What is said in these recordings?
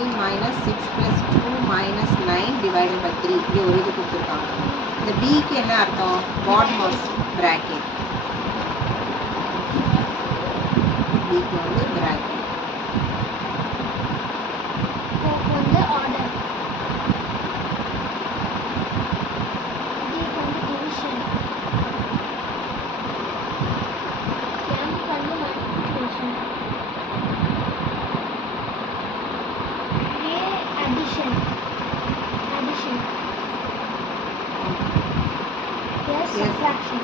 14 minus 6 plus 2 minus 9 divided by 3. இப்படி ஒரு இது கொடுத்துருக்காங்க. இந்த பிக்கு என்ன அர்த்தம்? Bottom of bracket. பிக்கு வந்து பிராக்கெட். வந்து ஆர்டர். பிக்கு வந்து டிவிஷன். எம்க்கு வந்து மல்டிப்ளிகேஷன். Addition. Yes, subtraction.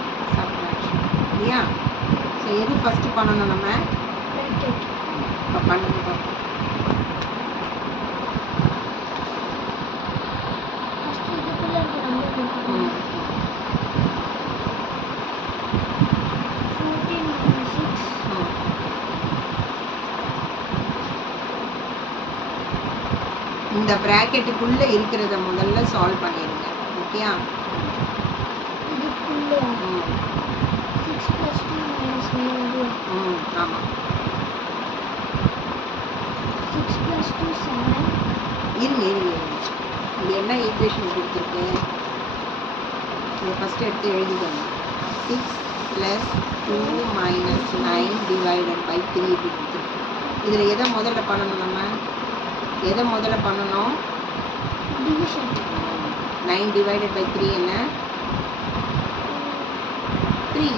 இல்லையா? ஸோ எது ஃபஸ்ட்டு பண்ணணும் நம்ம? Bracket. இப்போ பண்ணுங்க பார்ப்போம். ஃபர்ஸ்ட் இதுக்குள்ள இருக்க நம்பர் போட்டுக்கணும். 14 minus 6. இந்த பிராக்கெட்டுக்குள்ள இருக்கிறத முதல்ல சால்வ் பண்ணிடுங்க. ஓகேயா? இதுக்குள்ள 6 plus 2 minus 9. ஆமாம். 6 plus 2 7. இருங்க. இது என்ன ஈக்குவேஷன் கொடுத்துருக்கு? இதை ஃபஸ்ட்டு எடுத்து எழுதிக்கோங்க. 6 plus 2 minus 9 divided by 3 இப்படி கொடுத்துருக்கு. இதில் எதை முதல்ல பண்ணணும் நம்ம? எதை முதல்ல பண்ணணும்? டிவிஷன். 9 divided by 3 என்ன? 3.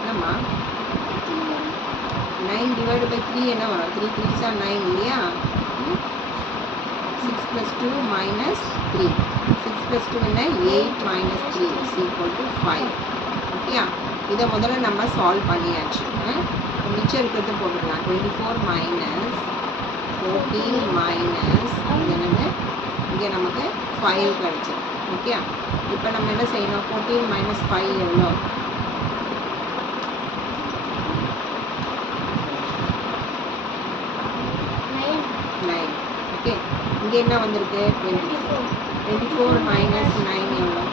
என்னம்மா? 9 divided by 3 என்ன வரும்? 3 3s are 9 இல்லையா? 6 plus 2 minus 3. 6 plus 2 என்ன? 8 minus 3 is equal to 5. ஓகேயா? இதை முதல்ல நம்ம சால்வ் பண்ணியாச்சு. மிச்சம் இருக்கிறது போட்டுக்கலாம். 24 minus 14 minus என்னது? இங்கே நமக்கு 5 கிடைச்சிருக்கு. ஓகே, இப்போ நம்ம என்ன செய்யணும்? 14 minus 5 எவ்வளோ? 9. ஓகே, இங்கே என்ன வந்திருக்கு? 24 minus 9 எவ்வளோ?